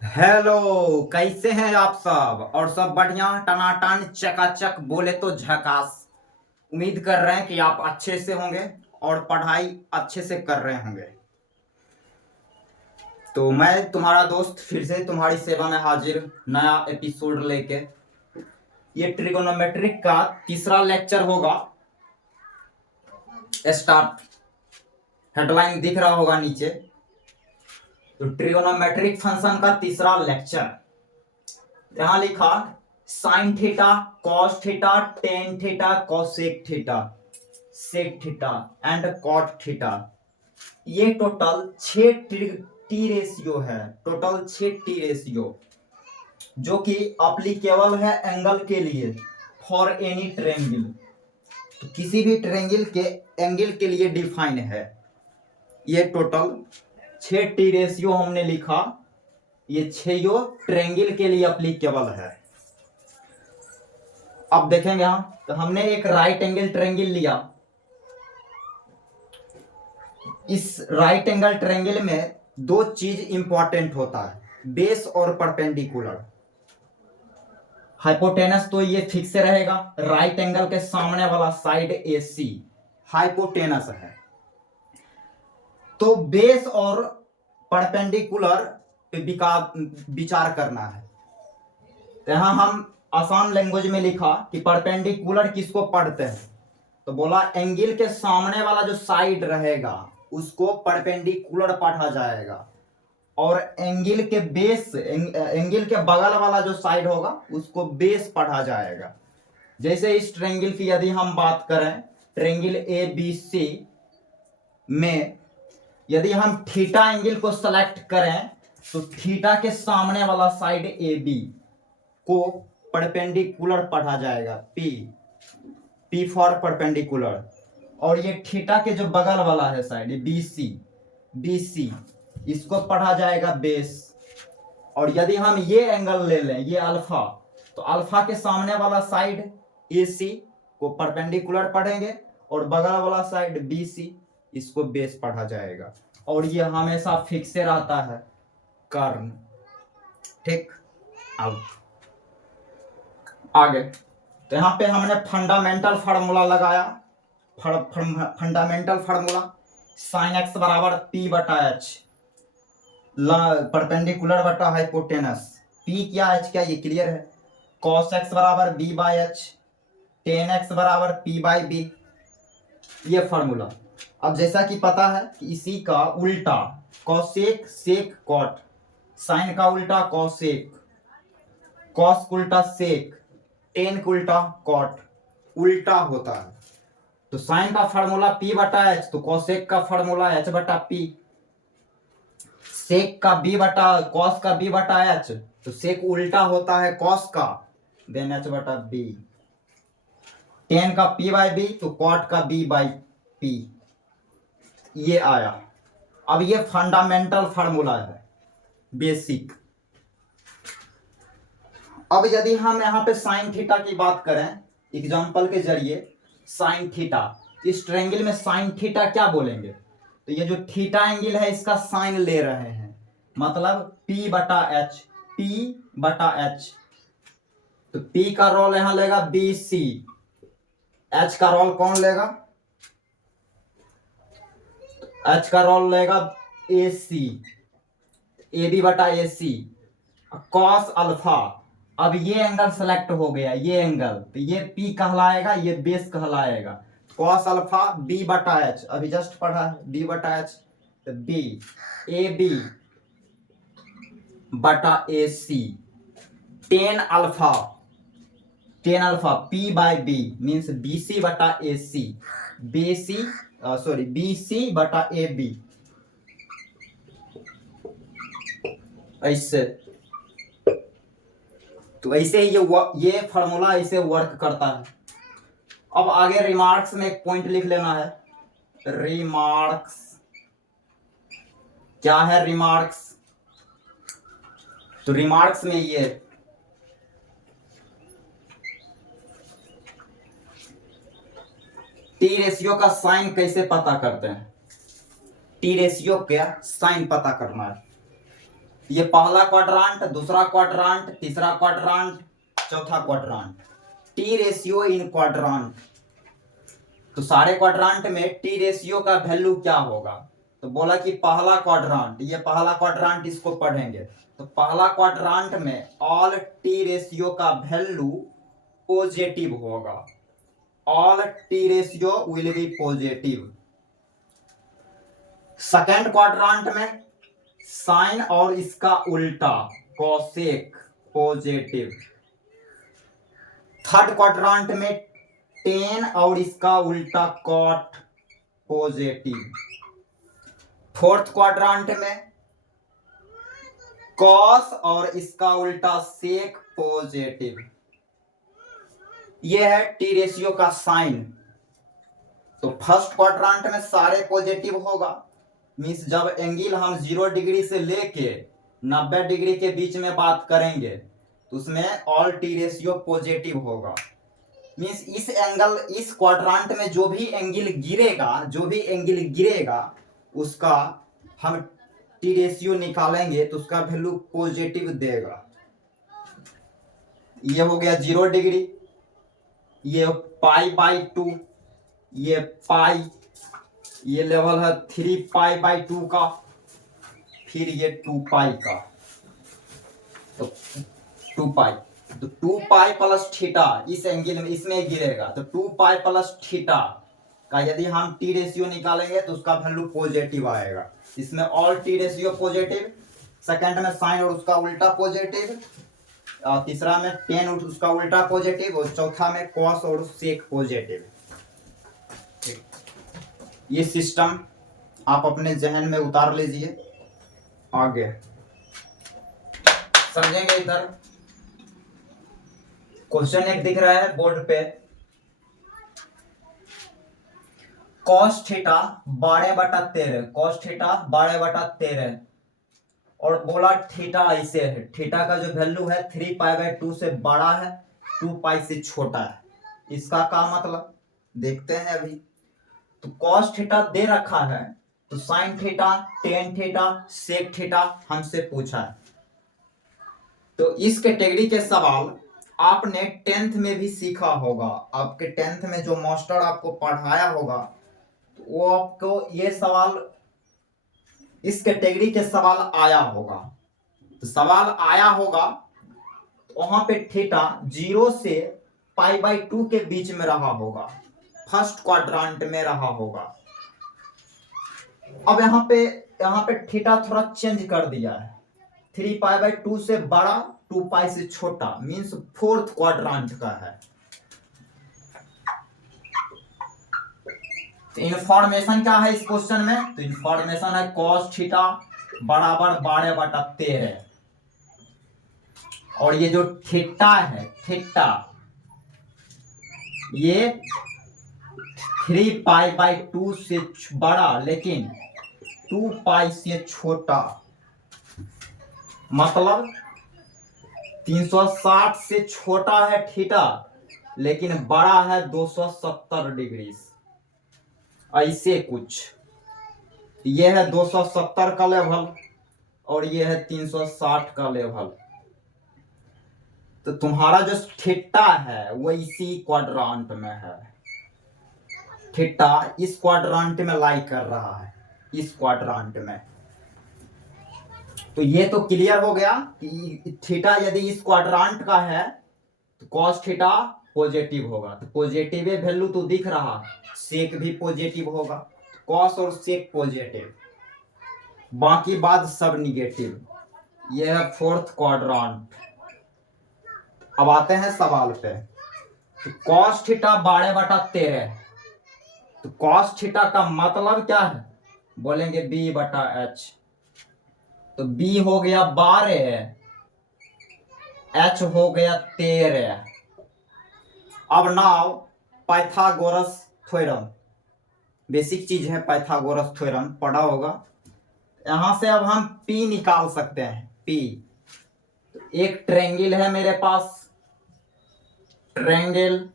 Hello. कैसे हैं आप सब? और सब बढ़िया, टनाटन चकाचक, बोले तो झकास। उम्मीद कर रहे हैं कि आप अच्छे से होंगे और पढ़ाई अच्छे से कर रहे होंगे। तो मैं तुम्हारा दोस्त फिर से तुम्हारी सेवा में हाजिर, नया एपिसोड लेके। ये ट्रिगोनोमेट्रिक का तीसरा लेक्चर होगा। स्टार्ट। हेडलाइन दिख रहा होगा नीचे। तो ट्रिगोनोमेट्रिक फंक्शन का तीसरा लेक्चर। यहां लिखा sine theta, cos theta, tan theta, cosec theta, sec theta and cot theta. ये टोटल 6 टी रेशियो है। टोटल 6 टी रेशियो जो कि अप्लीकेबल है एंगल के लिए, फॉर एनी ट्रेंगल। तो किसी भी ट्रेंगल के एंगल के लिए डिफाइन है। ये टोटल 6 टी रेशियो हमने लिखा। ये 6 ट्रेंगल के लिए अप्लीकेबल है। अब देखेंगे हम, तो हमने एक राइट एंगल ट्रायंगल लिया। इस राइट एंगल ट्रायंगल में दो चीज इंपॉर्टेंट होता है, बेस और परपेंडिकुलर। हाइपोटेनस तो ये फिक्स रहेगा। राइट एंगल के सामने वाला साइड AC हाइपोटेनस है। तो बेस और परपेंडिकुलर पे विचार करना है। तो यहां हम आसान लैंग्वेज में लिखा कि परपेंडिकुलर किसको पढ़ते हैं, तो बोला एंगल के सामने वाला जो साइड रहेगा उसको परपेंडिकुलर पढ़ा जाएगा, और एंगल के बेस एंगल के बगल वाला जो साइड होगा उसको बेस पढ़ा जाएगा। जैसे इस ट्रायंगल की यदि हम बात करें, ट्रायंगल ABC में यदि हम थीटा एंगल को सेलेक्ट करें तो थीटा के सामने वाला साइड AB को परपेंडिकुलर पढ़ा जाएगा, P फॉर परपेंडिकुलर। और ये थीटा के जो बगल वाला है साइड BC इसको पढ़ा जाएगा बेस। और यदि हम ये एंगल ले लें, ये अल्फा, तो अल्फा के सामने वाला साइड AC को परपेंडिकुलर पढ़ेंगे और बगल वाला साइड BC इसको बेस पढ़ा जाएगा। और ये हमेशा फिक्स रहता है, कर्न। ठीक। अब आगे, तो यहां पे हमने फंडामेंटल फार्मूला लगाया। फंडामेंटल फार्मूला साइन एक्स बराबर P बटा H, परपेंडिकुलर बटा हाइपोटेनस। P क्या H क्या, ये क्लियर है। कॉस एक्स बराबर B by H, ten x बराबर P बाई B, ये फार्मूला। अब जैसा कि पता है कि इसी का उल्टा कॉसेक सेक कॉट, साइन का उल्टा कॉसेक, कॉस उल्टा सेक, टेन का उल्टा कॉट, उल्टा होता है। तो साइन का फार्मूला P बटा H, तो कॉसेक का फार्मूला H बटा P। सेक का B बटा कॉस का B बटा H, तो सेक उल्टा होता है कॉस का, देन H बटा B। टेन का P बाई B, तो कॉट का B बाई P। ये आया। अब ये फंडामेंटल फार्मूला है, बेसिक। अब यदि हम यहाँ पे साइन थीटा की बात करें एग्जांपल के जरिए, साइन थीटा, इस ट्रायंगल में साइन थीटा क्या बोलेंगे, तो ये जो थीटा एंगल है इसका साइन ले रहे हैं, मतलब P बटा H, P बटा H। तो P का रोल यहां लेगा BC, H का रोल कौन लेगा, H का रोल लेगा AC, AB बटा AC, कॉस अल्फा। अब ये एंगल सेलेक्ट हो गया, ये एंगल, तो ये P कहलाएगा, ये बेस कहलाएगा। कॉस अल्फा B बटा H, अभी जस्ट पढ़ा है B बटा H, तो B AB बटा AC, tan alpha P by B means BC बटा AC, BC बटा AB। ऐसे, तो ऐसे ही ये फार्मूला ऐसे वर्क करता है। अब आगे रिमार्क्स में एक पॉइंट लिख लेना है। रिमार्क्स क्या है, रिमार्क्स, तो रिमार्क्स में ये टी रेशियो का साइन कैसे पता करते हैं, टी रेशियो का साइन पता करना है। ये पहला क्वाड्रांट, दूसरा क्वाड्रांट, तीसरा क्वाड्रांट, चौथा quadrant. T ratio in quadrant, तो सारे क्वाड्रांट में टी रेशियो का वैल्यू क्या होगा? तो बोला कि पहला क्वाड्रांट, ये पहला क्वाड्रांट, इसको पढ़ेंगे। तो पहला क्वाड्रांट में ऑल टी रेशियो का वैल्यू पॉजिटिव होगा, all T ratio will be positive. Second quadrant में साइन और इसका उल्टा कोसेक पॉजिटिव। थर्ड क्वाड्रांट में टेन और इसका उल्टा कॉट पॉजिटिव। फोर्थ क्वाड्रांट में कॉस और इसका उल्टा सेक पॉजिटिव। यह है टी रेशियो का साइन। तो फर्स्ट क्वाड्रांट में सारे पॉजिटिव होगा, मीन्स जब एंगल हम 0 डिग्री से लेके 90 डिग्री के बीच में बात करेंगे तो उसमें ऑल टी रेशियो पॉजिटिव होगा। मीन्स इस एंगल, इस क्वाड्रांट में जो भी एंगल गिरेगा उसका हम टी रेशियो निकालेंगे तो उसका वैल्यू पॉजिटिव देगा। ये हो गया 0 डिग्री, ये π/2, ये पाई, ये लेवल है 3π/2 का, फिर ये 2π का, तो 2π, तो 2π प्लस थीटा इस एंगल में इसमें गिरेगा, तो 2π प्लस थीटा का यदि हम टी रेशियो निकालेंगे तो उसका वैल्यू पॉजिटिव आएगा। इसमें all T ratio positive, second में साइन और उसका उल्टा पॉजिटिव, तीसरा में टेन और उसका उल्टा पॉजिटिव, और चौथा में कॉस और सेक पॉजिटिव। ये सिस्टम आप अपने जहन में उतार लीजिए। आगे समझेंगे। इधर क्वेश्चन एक दिख रहा है बोर्ड पे, कॉस थीटा 12/13, कॉस थीटा 12/13, और बोला थीटा ऐसे है, थीटा का जो वैल्यू है 3π/2 से बड़ा है, 2π से छोटा है। इसका क्या मतलब देखते हैं अभी। तो कॉस थीटा दे रखा है, तो sine theta, tan theta, sec theta हमसे पूछा है। तो इस कैटेगरी के सवाल आपने 10th में भी सीखा होगा, आपके 10th में जो मास्टर आपको पढ़ाया होगा तो वो आपको ये सवाल, इस कैटेगरी के सवाल आया होगा। तो सवाल आया होगा तो वहां पे थीटा 0 से π/2 के बीच में रहा होगा, फर्स्ट क्वाड्रांट में रहा होगा। अब यहाँ पे थीटा थोड़ा चेंज कर दिया है, 3π/2 से बड़ा, 2π से छोटा, मींस फोर्थ क्वाड्रांट का है। तो इंफॉर्मेशन क्या है इस क्वेश्चन में? तो इंफॉर्मेशन है कॉस थीटा बराबर 12/13, और ये जो थीटा है, थीटा ये 3π/2 से बड़ा लेकिन 2π से छोटा, मतलब 360 से छोटा है थीटा लेकिन बड़ा है 270 डिग्री, ऐसे कुछ। ये है 270 का लेवल और ये है 360 का लेवल। तो तुम्हारा जो थीटा है वो इसी क्वाड्रांट में है, थीटा इस क्वाड्रांट में लाई कर रहा है, इस क्वाड्रांट में। तो ये तो क्लियर हो गया कि थीटा यदि इस क्वाड्रांट का है तो कॉस थीटा पॉजिटिव होगा। तो पॉजिटिव वैल्यू तो दिख रहा, सेक भी पॉजिटिव होगा, कॉस और सेक पॉजिटिव, बाकी बात सब निगेटिव। यह है फोर्थ क्वाड्रांट। अब आते हैं सवाल पे। तो कॉस थीटा 12/13, तो कॉस थीटा का मतलब क्या है? बोलेंगे b/h। तो b हो गया 12, h हो गया 13। अब नाउ पाइथागोरस थ्योरम, बेसिक चीज है, पाइथागोरस थ्योरम पढ़ा होगा। यहां से अब हम p निकाल सकते हैं, p। तो एक ट्रायंगल है मेरे पास, ट्रायंगल,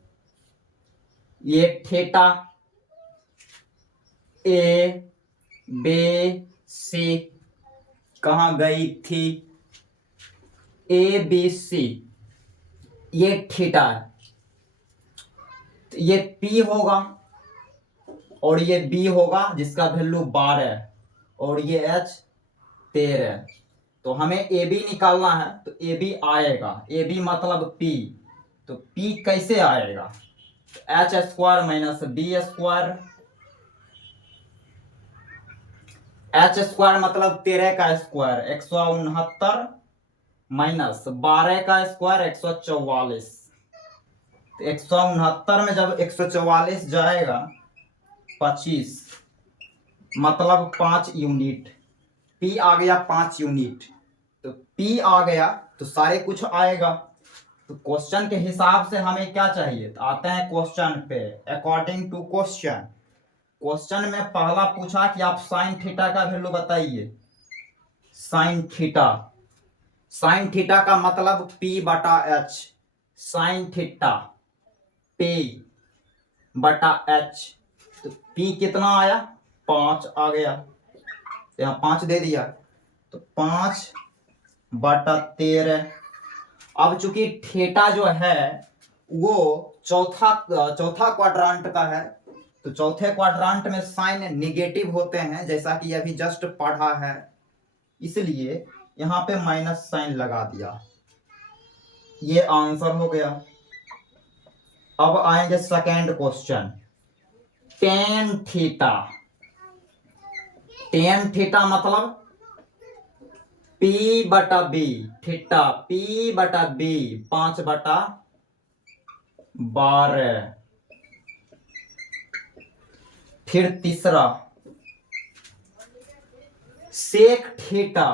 ये थीटा ए बी सी कहां गई थी, ए बी सी, ये थीटा है, तो ये पी होगा और ये बी होगा जिसका वैल्यू 12 और ये एच 13। तो हमें ए बी निकालना है, तो ए बी आएगा, ए बी मतलब पी, तो पी कैसे आएगा, H square minus B square, H square मतलब 13 का स्क्वायर 169 माइनस 12 का स्क्वायर 144। 169 में जब 144 जाएगा 25 मतलब 5 यूनिट, पी आ गया 5 यूनिट, तो पी आ गया तो सारे कुछ आएगा। तो क्वेश्चन के हिसाब से हमें क्या चाहिए, तो आते हैं क्वेश्चन पे। अकॉर्डिंग टू क्वेश्चन, क्वेश्चन में पहला पूछा कि आप साइन थीटा का वैल्यू बताइए। साइन थीटा, साइन थीटा का मतलब पी बटा एच, साइन थीटा पी बटा एच, तो पी कितना आया 5 आ गया, यहाँ 5 दे दिया, तो 5 बटा 13। अब चूंकि थीटा जो है वो चौथा क्वाड्रांट का है, तो चौथे क्वाड्रांट में साइन निगेटिव होते हैं जैसा कि अभी जस्ट पढ़ा है, इसलिए यहां पे माइनस साइन लगा दिया, ये आंसर हो गया। अब आएंगे second question, tan theta. Tan theta मतलब पी बटा बी, थीटा पी बटा बी 5 बटा 12। फिर तीसरा sec theta,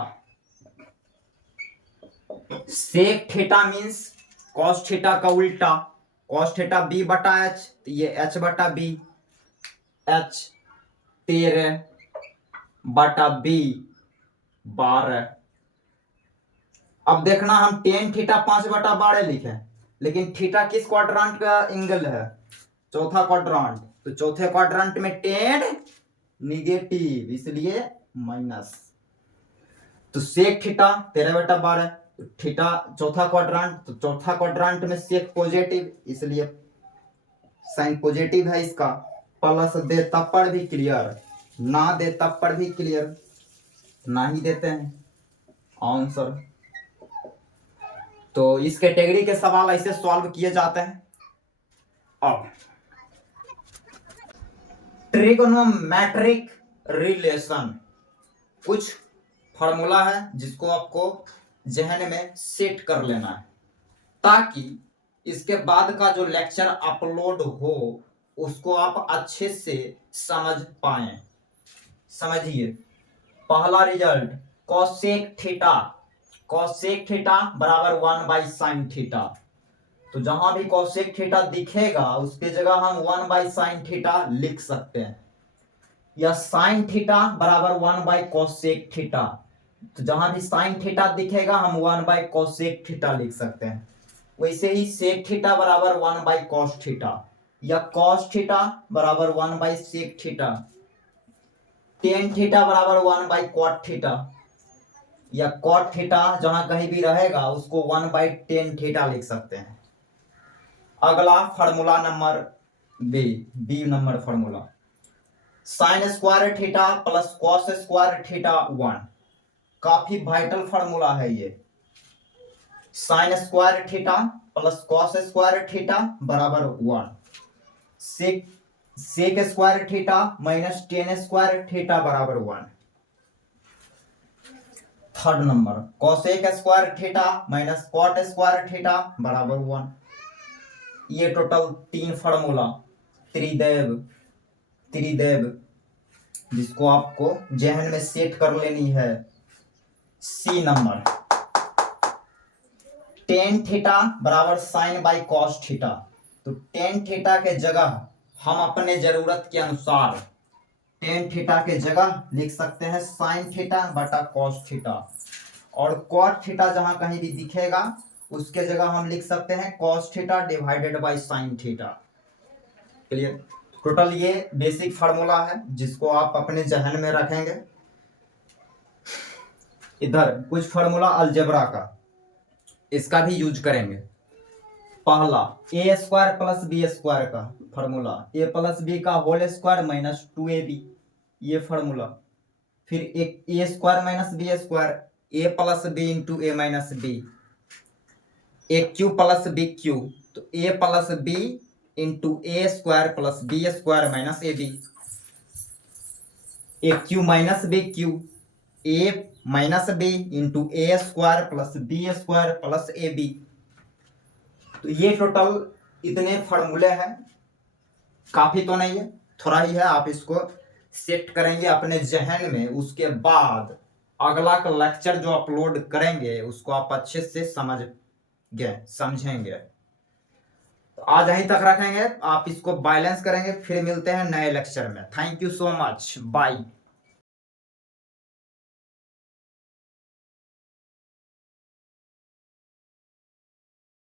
sec theta means cos theta का उल्टा, कॉस थीटा बी बटा एच, तो ये एच बटा बी, एच 13 बटा बी 12। अब देखना हम टेन थीटा 5 बटा 12 लिखे, लेकिन थीटा किस क्वाड्रांट का एंगल है, चौथा क्वाड्रांट, तो चौथे क्वाड्रांट में टेन निगेटिव इसलिए माइनस, तो सेक थीटा 13 बटा 12, तो थीटा चौथा क्वाड्रांट, तो चौथा क्वाड्रांट में सेक पॉजिटिव इसलिए साइन पॉजिटिव है इसका, प्लस दे तब पर भी क्लियर, ना दे तब पर भी क्लियर, ना ही देते हैं आंसर। तो इस कैटेगरी के सवाल ऐसे सॉल्व किए जाते हैं। अब ट्रिगोनोमेट्रिक रिलेशन, कुछ फॉर्मूला है जिसको आपको जहन में सेट कर लेना है ताकि इसके बाद का जो लेक्चर अपलोड हो उसको आप अच्छे से समझ पाए। समझिए, पहला result cosec theta, cosec theta बराबर 1 बाई साइन थीटा, तो जहां भी कोसेक थीटा दिखेगा उसके जगह हम 1 बाई साइन थीटा लिख सकते हैं, या साइन थीटा बराबर 1 बाई कोसेक थीटा, तो जहां भी साइन थीटा दिखेगा हम 1 बाई कोसेक थीटा लिख सकते हैं। वैसे ही सेक थीटा बराबर 1 बाई कॉस थीटा, या कॉस थीटा बराबर 1 by sec theta, tan theta बराबर 1 बाई कॉट थीटा, या कॉट थीटा जहां कहीं भी रहेगा उसको 1 बाई टेन थीटा लिख सकते हैं। अगला formula number B number formula, sine square theta plus cos square theta 1, काफी वाइटल फार्मूला है ये। Sine square theta plus cos square theta बराबर 1, sec square theta minus tan square theta बराबर 1। Third number cosec square theta minus cot square theta बराबर 1। ये total 3 formula त्रिदेव जिसको आपको जहन में सेट कर लेनी है। सी नंबर टेन थीटा बराबर साइन बाई कॉस थीटा, तो टेन थीटा के जगह हम अपने जरूरत के अनुसार टेन थीटा के जगह लिख सकते हैं साइन थीटा बटा कॉस थीटा, और कॉट थीटा जहां कहीं भी दिखेगा उसके जगह हम लिख सकते हैं cos theta divided by sine theta. Clear? Total ये बेसिक फार्मूला है जिसको आप अपने जहन में रखेंगे। इधर कुछ फार्मूला अलजेब्रा का, इसका भी यूज करेंगे। पहला A square plus B square का फॉर्मूला, ए प्लस बी का होल स्क्वायर माइनस 2ab, ये फॉर्मूला। फिर एक A square minus B square, A plus B into A minus B, A cube plus B cube, तो A plus B into A square plus B square minus A B, A cube minus B cube, A minus B into A square plus B square plus A B. तो ये total इतने फॉर्मूले हैं, काफी तो नहीं है, थोड़ा ही है। आप इसको सेट करेंगे अपने जहन में, उसके बाद अगला का लेक्चर जो अपलोड करेंगे उसको आप अच्छे से समझेंगे। तो आज यहीं तक रखेंगे, आप इसको बैलेंस करेंगे, फिर मिलते हैं नए लेक्चर में। Thank you so much, bye.